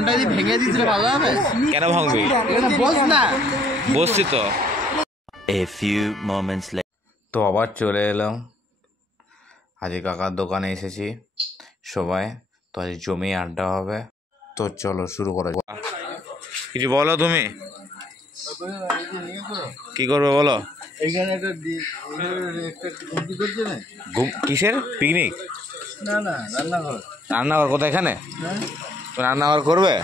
ফোনটা যদি ভেঙে দিতে ভালো হবে। কেন ভাঙবি? বস না, বসছি তো। A few moments later তো আবার চলে এলাম, আজকে কাকার দোকানে এসেছি সবাই, তো আজ জমি আড্ডা হবে, তো চলো শুরু করা যাক। কিছু বলো, তুমি কি করবে বলো? এইখানে একটা কিসের পিকনিক? না না, রান্নাঘর। রান্নাঘর কোথায়? এখানে রান্নাঘর করবে?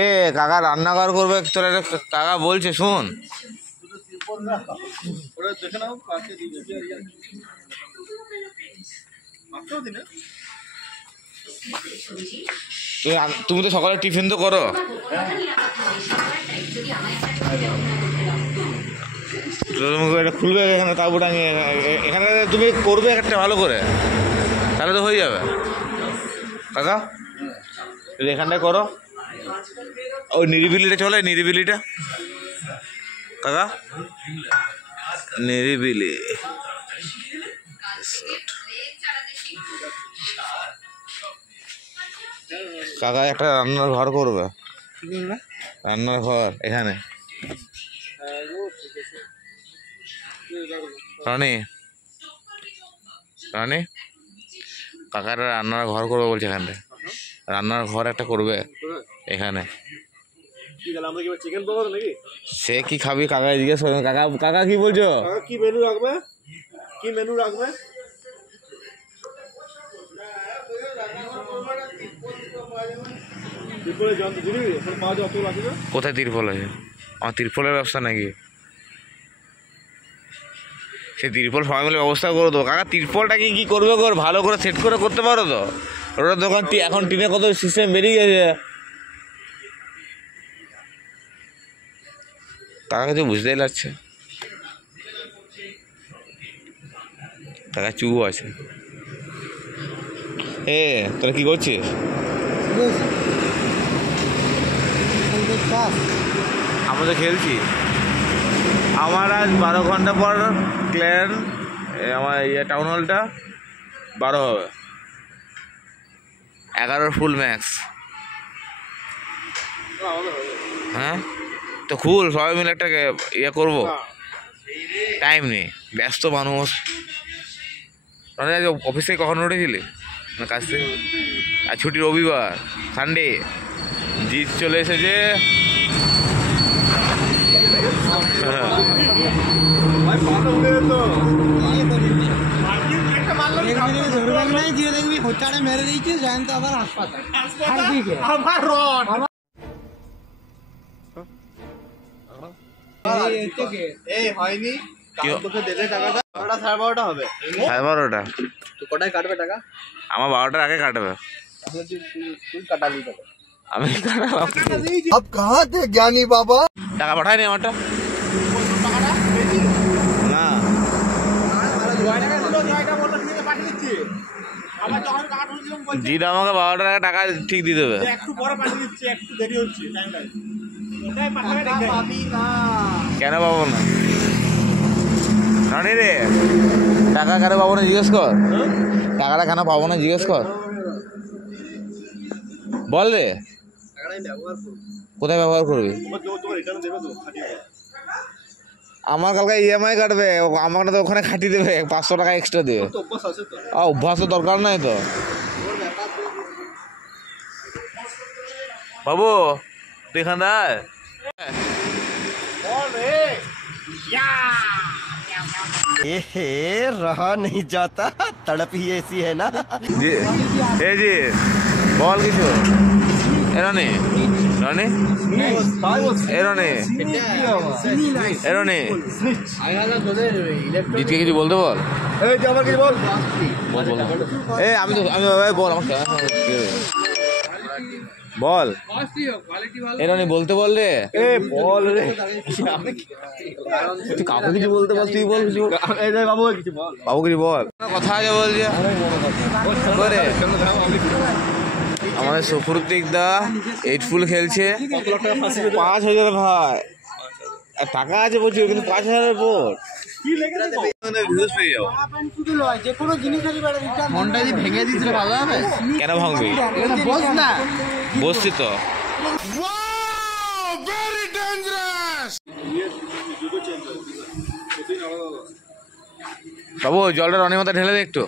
এ কাকা রান্নাঘর করবে, তোর কাকা বলছে শোন। তুমি তো সকালে টিফিন তো করো, এটা খুলবে এখানে তাবু টাঙিয়ে, এখানে তুমি করবে একটা ভালো করে, তাহলে তো হয়ে যাবে কাকা। এখানটায় করো, ওই নিরিবিলিটা চলে, নিরিবিলিটা কাকা, নিরিবিলি। কাকা একটা রান্নার ঘর করবে, রান্নার ঘর এখানে। রানী রানী কাকা একটা রান্নার ঘর করবে বলছে, এখানে রান্নার ঘর একটা করবে এখানে। সে কি খাবি কাকা জিজ্ঞেস করবে। কাকা কাকা কি বলছো? কি মেনু রাখবে, কি মেনু রাখবে? কোথায় তিরপল আছে? আমার তিরপলের ব্যবস্থা নাকি? সে তিরপল সবাই মিলে ব্যবস্থা করে দেবো কাকা। তিরপলটাকে কি করবে, কর ভালো করে সেট করে করতে পারো তো? ওটার দোকান এখন টিনে কত সিস্টেম বেরিয়ে গেছে, কাকা কিছু বুঝতেই লাগছে। কাকা চুপ আছে। এ তোরা কি করছিস? আমরা তো খেলছি। আমার আজ 12 ঘন্টা পর ক্লিয়ার, আমার টাউন হলটা 12 হবে, 11 ফুল ম্যাক্স। হ্যাঁ তো খুল, সবাই মিলে একটা ইয়ে করবো, টাইম নেই, ব্যস্ত মানুষ। অফিস থেকে কখন উঠেছিলি? না কাজ থেকে? আর ছুটি রবিবার, সানডে। জিৎ চলে এসেছে। মেরে দিয়েছে জয়ন্ত, আবার হাসপাতাল। হয়নি, দেবে টাকাটা। 12:30 হবে। 12:30? তো কটায় কাটবে টাকা? আমার 12টার আগে কাটবে। তুই কাটালি টাকা? আমি अब कहाँ थे ज्ञानी बाबा? টাকা পাঠায়নি আমারটা না। জিৎ আমাকে 12টার আগে টাকা ঠিক দিয়ে দেবে। কেন পাবো না? রানি রে, টাকা কেন পাবো না জিজ্ঞেস কর। টাকাটা কেন পাবো না জিজ্ঞেস কর, বল রে। কোথায় ব্যবহার করবি? আমার কালকে ইএমআই কাটবে, আমাকে তো ওখানে খাটিয়ে দেবে, 500 টাকা এক্সট্রা দেবে। অভ্যাস তো দরকার নাই তো বাবু, তুই এখানে আয়। रहा नहीं जाता, तड़प ही ऐसी है ना। জি এই জি বল কিছু। এরানি রানি এরানি এরানি জিতকে কিছু বলতে বল। এ আমি তো বল আমাকে বল। এরানি বলতে বল রে, বল রে। তুই কাউকে কিছু বলতে বল, তুই বল কিছু। বাবু কিছু বল, বাবু কিছু বল, কথা আছে বলছে। আমাদের সফরুদ্দিক দা 8 ফুল খেলছে, 5,000 ভাই। টাকা আছে প্রচুর, কিন্তু 5,000 ভোট। মনটা যদি ভেঙে দিতে ভালো হবে। কেন ভাঙবি? বস না, বসছি তো। বাবু জলটা রনির মতো ঢেলে দে একটু।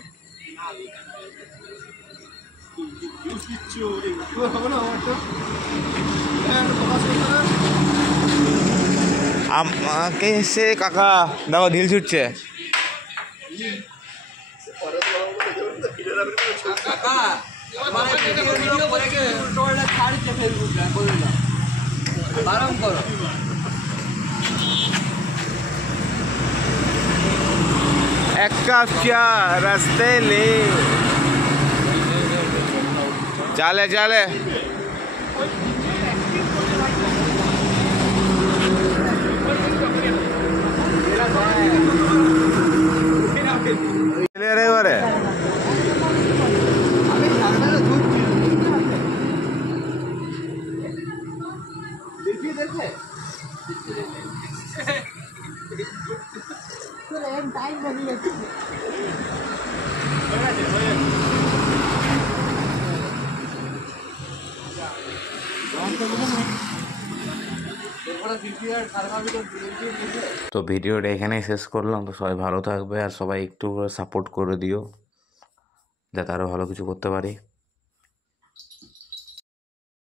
আমাকে সে কাকা দেখো ঢিল ছুটছে। एक कप चाय रास्ते ले चले चले रे बारे তো ভিডিওটা এখানেই শেষ করলাম। তো সবাই ভালো থাকবে আর সবাই একটু সাপোর্ট করে দিও যাতে আরও ভালো কিছু করতে পারি।